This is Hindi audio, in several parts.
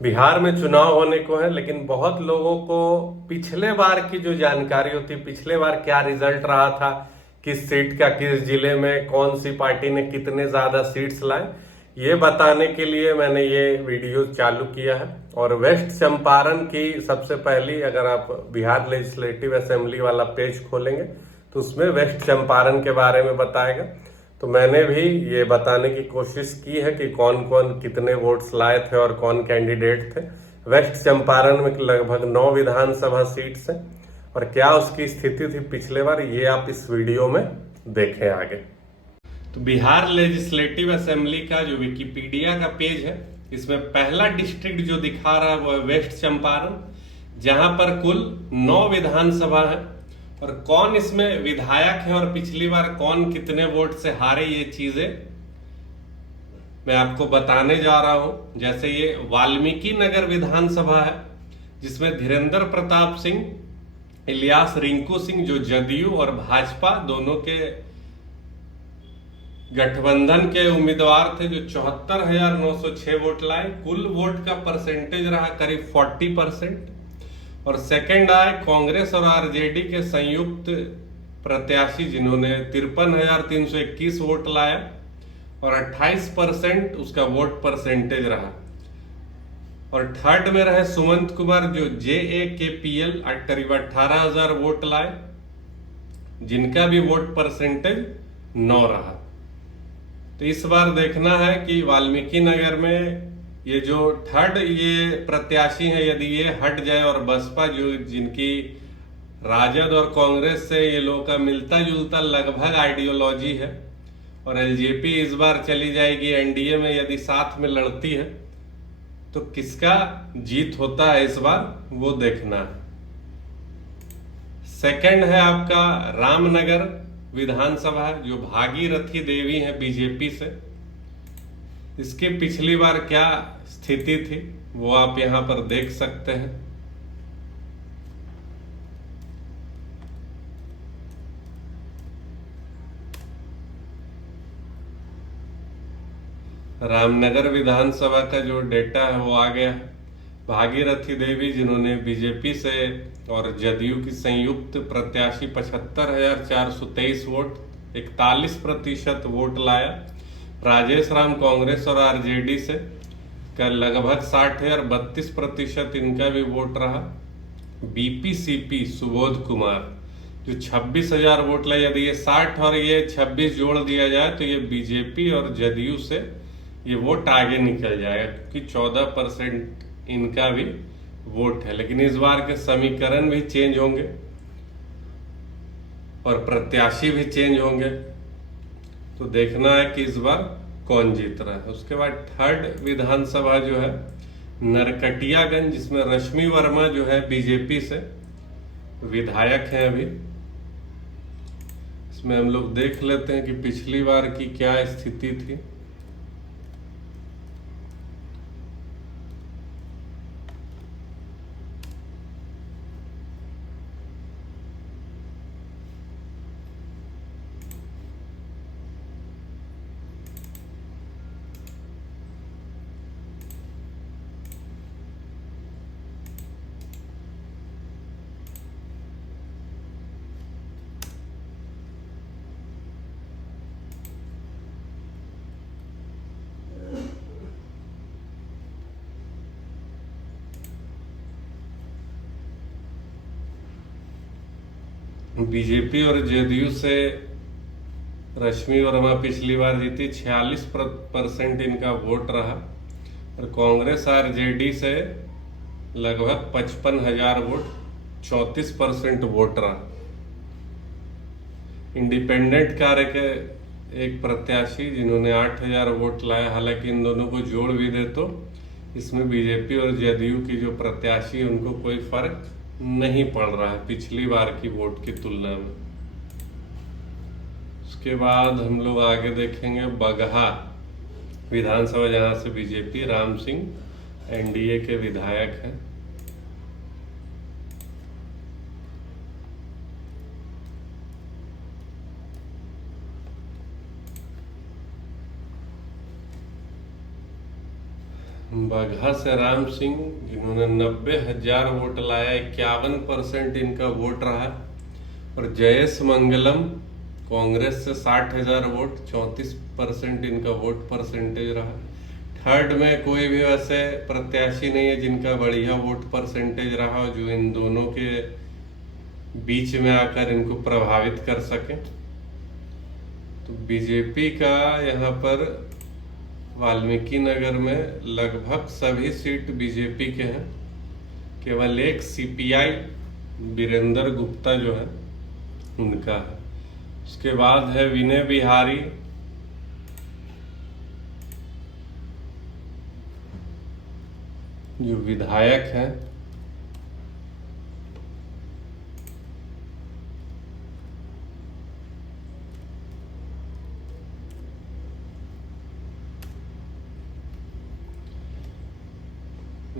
बिहार में चुनाव होने को है, लेकिन बहुत लोगों को पिछले बार की जो जानकारी होती, पिछले बार क्या रिजल्ट रहा था, किस सीट का किस जिले में कौन सी पार्टी ने कितने ज्यादा सीट्स लाए, ये बताने के लिए मैंने ये वीडियो चालू किया है। और वेस्ट चंपारण की सबसे पहली, अगर आप बिहार लेजिस्लेटिव असेंबली वाला पेज खोलेंगे तो उसमें वेस्ट चंपारण के बारे में बताएगा। तो मैंने भी ये बताने की कोशिश की है कि कौन कौन कितने वोट्स लाए थे और कौन कैंडिडेट थे। वेस्ट चंपारण में लगभग 9 विधानसभा सीट्स हैं और क्या उसकी स्थिति थी पिछले बार, ये आप इस वीडियो में देखें आगे। तो बिहार लेजिस्लेटिव असेंबली का जो विकिपीडिया का पेज है, इसमें पहला डिस्ट्रिक्ट जो दिखा रहा है वो है वेस्ट चंपारण, जहां पर कुल 9 विधानसभा है। और कौन इसमें विधायक है और पिछली बार कौन कितने वोट से हारे, ये चीजें मैं आपको बताने जा रहा हूं। जैसे ये वाल्मीकि नगर विधानसभा है, जिसमें धीरेन्द्र प्रताप सिंह, इलियास रिंकू सिंह जो जदयू और भाजपा दोनों के गठबंधन के उम्मीदवार थे, जो 74,906 वोट लाए। कुल वोट का परसेंटेज रहा करीब 40%। और सेकंड आए कांग्रेस और आरजेडी के संयुक्त प्रत्याशी, जिन्होंने 53,321 वोट लाया और 28% उसका वोट परसेंटेज रहा। और थर्ड में रहे सुमंत कुमार, जो JAKPL करीब 18,000 वोट लाए, जिनका भी वोट परसेंटेज 9 रहा। तो इस बार देखना है कि वाल्मीकि नगर में ये जो थर्ड ये प्रत्याशी है, यदि ये हट जाए और बसपा जो जिनकी राजद और कांग्रेस से ये लोगों का मिलता जुलता लगभग आइडियोलॉजी है, और LJP इस बार चली जाएगी NDA में, यदि साथ में लड़ती है तो किसका जीत होता है इस बार, वो देखना है। सेकंड है आपका रामनगर विधानसभा, जो भागीरथी देवी है बीजेपी से। इसकी पिछली बार क्या स्थिति थी वो आप यहां पर देख सकते हैं। रामनगर विधानसभा का जो डेटा है वो आ गया है। भागीरथी देवी, जिन्होंने बीजेपी से और जदयू की संयुक्त प्रत्याशी 75,423 वोट, 41% वोट लाया। राजेश राम कांग्रेस और आरजेडी से का लगभग 60,000, 32% इनका भी वोट रहा। BPCP सुबोध कुमार, जो 26,000 वोट लाए। यदि ये 60 और ये 26 जोड़ दिया जाए तो ये बीजेपी और जदयू से ये वोट आगे निकल जाएगा, क्योंकि 14% इनका भी वोट है। लेकिन इस बार के समीकरण भी चेंज होंगे और प्रत्याशी भी चेंज होंगे, तो देखना है कि इस बार कौन जीत रहा है। उसके बाद थर्ड विधानसभा जो है नरकटियागंज, जिसमें रश्मि वर्मा जो है बीजेपी से विधायक हैं अभी। इसमें हम लोग देख लेते हैं कि पिछली बार की क्या स्थिति थी। बीजेपी और जदयू से रश्मि वर्मा पिछली बार जीती, 46% इनका वोट रहा। और कांग्रेस आरजेडी से लगभग 55,000 वोट, 34% वोट रहा। इंडिपेंडेंट कार्य के एक प्रत्याशी, जिन्होंने 8,000 वोट लाया, हालांकि इन दोनों को जोड़ भी दे तो इसमें बीजेपी और जदयू की जो प्रत्याशी है उनको कोई फर्क नहीं पड़ रहा है पिछली बार की वोट की तुलना में। उसके बाद हम लोग आगे देखेंगे बगहा विधानसभा, जहां से बीजेपी राम सिंह NDA के विधायक हैं। बगहा से राम सिंह, जिन्होंने 90,000 वोट लाया, 51% इनका वोट रहा। और जयेश मंगलम कांग्रेस से 60,000 वोट, 34% इनका वोट परसेंटेज रहा। थर्ड में कोई भी वैसे प्रत्याशी नहीं है जिनका बढ़िया वोट परसेंटेज रहा हो, जो इन दोनों के बीच में आकर इनको प्रभावित कर सके। तो बीजेपी का यहाँ पर वाल्मीकि नगर में लगभग सभी सीट बीजेपी के हैं। केवल एक सीपीआई वीरेंद्र गुप्ता जो है उनका है। उसके बाद है विनय बिहारी, जो विधायक हैं।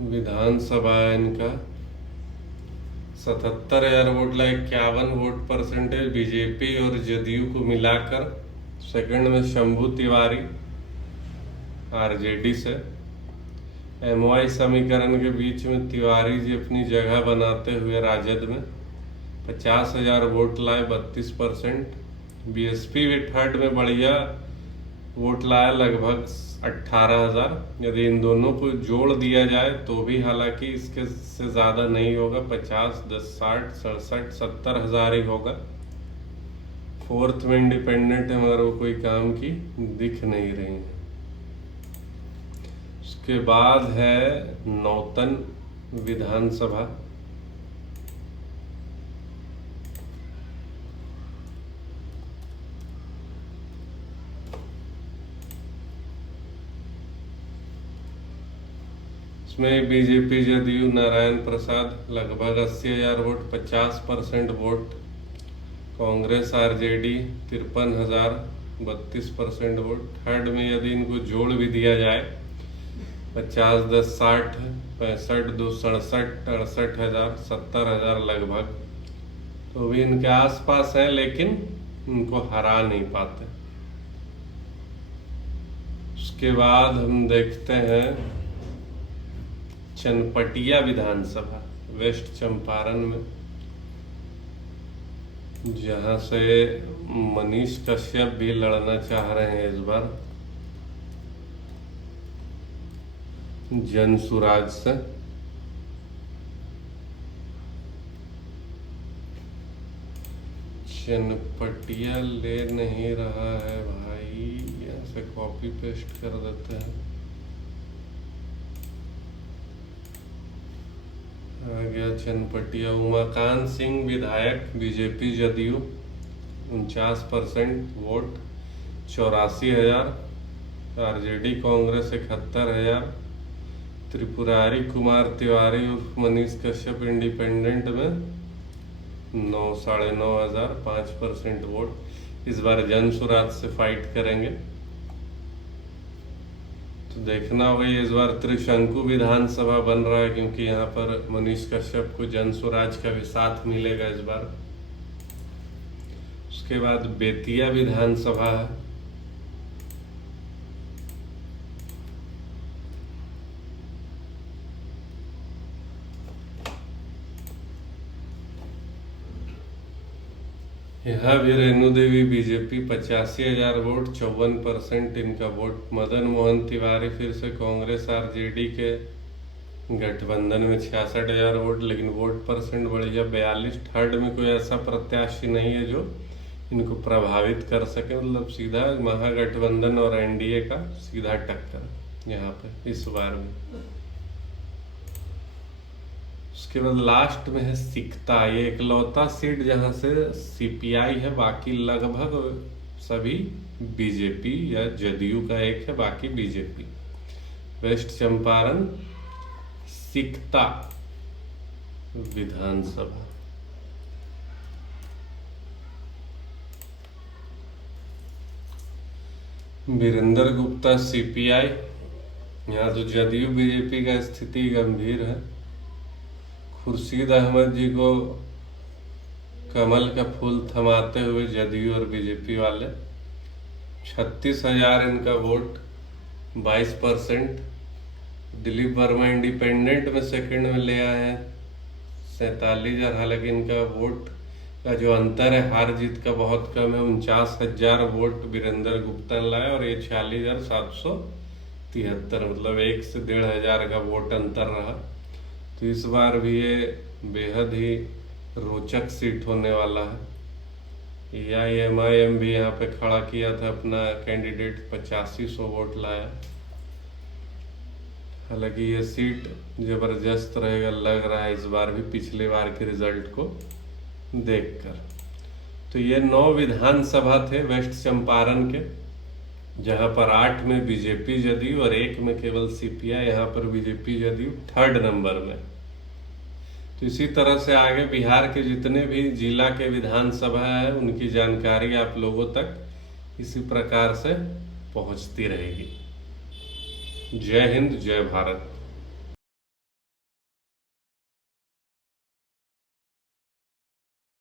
विधानसभा इनका 77,000 वोट ला, 51 वोट परसेंटेज बीजेपी और जदयू को मिलाकर। सेकंड में शंभू तिवारी आरजेडी से। एमवाई समीकरण के बीच में तिवारी जी अपनी जगह बनाते हुए राजद में 50,000 वोट लाए, 32%। बीएसपी भी थर्ड में बढ़िया वोट लाया, लगभग 18,000। यदि इन दोनों को जोड़ दिया जाए तो भी हालांकि इसके से ज़्यादा नहीं होगा, 50, 10, 60, 67, 70,000 ही होगा। फोर्थ में इंडिपेंडेंट है मगर वो कोई काम की दिख नहीं रही है। उसके बाद है नौतन विधानसभा। इसमें बीजेपी जदयू नारायण प्रसाद लगभग 80,000 vote, 50% vote. Congress RJD 53,000, 32% vote. Third में यदि इनको जोड़ भी दिया जाए 50, 10, 60, 65, 2, 67, 68,000, 70,000 लगभग, तो भी इनके आसपास है लेकिन इनको हरा नहीं पाते। उसके बाद हम देखते हैं चनपटिया विधानसभा वेस्ट चंपारण में, जहां से मनीष कश्यप भी लड़ना चाह रहे हैं इस बार जन सुराज से। चनपटिया ले नहीं रहा है भाई, यहाँ से कॉपी पेस्ट कर देते हैं। आ गया चनपटिया। उमाकांत सिंह विधायक BJP JDU 49% vote, 84,000। RJD Congress 71,000। Tripurari Kumar Tiwari उर्फ मनीष कश्यप इंडिपेंडेंट में 9,500, 5% वोट। इस बार जन सुराज से फाइट करेंगे। तो देखना होगा, इस बार त्रिशंकु विधानसभा बन रहा है क्योंकि यहाँ पर मनीष कश्यप को जन सुराज का भी साथ मिलेगा इस बार। उसके बाद बेतिया विधानसभा है। यहाँ भी रेणु देवी बीजेपी 85,000 वोट, 54% इनका वोट। मदन मोहन तिवारी फिर से कांग्रेस आरजेडी के गठबंधन में 66,000 वोट, लेकिन वोट परसेंट बढ़िया 42। थर्ड में कोई ऐसा प्रत्याशी नहीं है जो इनको प्रभावित कर सके, मतलब सीधा महागठबंधन और एनडीए का सीधा टक्कर यहाँ पे इस बार में। उसके बाद लास्ट में है सिकता, ये इकलौता सीट जहां से सीपीआई है, बाकी लगभग सभी बीजेपी या जदयू का एक है, बाकी बीजेपी। वेस्ट चंपारण सिकता विधानसभा। वीरेंद्र गुप्ता सीपीआई। यहाँ तो जदयू बीजेपी का स्थिति गंभीर है। खुर्शीद अहमद जी को कमल का फूल थमाते हुए जदयू और बीजेपी वाले। 36,000 इनका वोट, 22%। दिलीप वर्मा इंडिपेंडेंट में सेकंड में ले आए हैं 47,000। हालांकि इनका वोट का जो अंतर है हार जीत का बहुत कम है, 49,000 वोट वीरेंद्र गुप्ता ने लाए और ये 46,773, मतलब 1 से 1,500 का वोट अंतर रहा। तो इस बार भी ये बेहद ही रोचक सीट होने वाला है। AIMIM भी यहाँ पे खड़ा किया था अपना कैंडिडेट, 8500 वोट लाया। हालांकि ये सीट जबरदस्त रहेगा लग रहा है इस बार भी, पिछले बार के रिजल्ट को देखकर। तो ये 9 विधानसभा थे वेस्ट चंपारण के, जहां पर 8 में बीजेपी जदयू और 1 में केवल CPI, यहाँ पर बीजेपी जदयू 3rd नंबर में। तो इसी तरह से आगे बिहार के जितने भी जिला के विधानसभा है उनकी जानकारी आप लोगों तक इसी प्रकार से पहुंचती रहेगी। जय हिंद, जय भारत।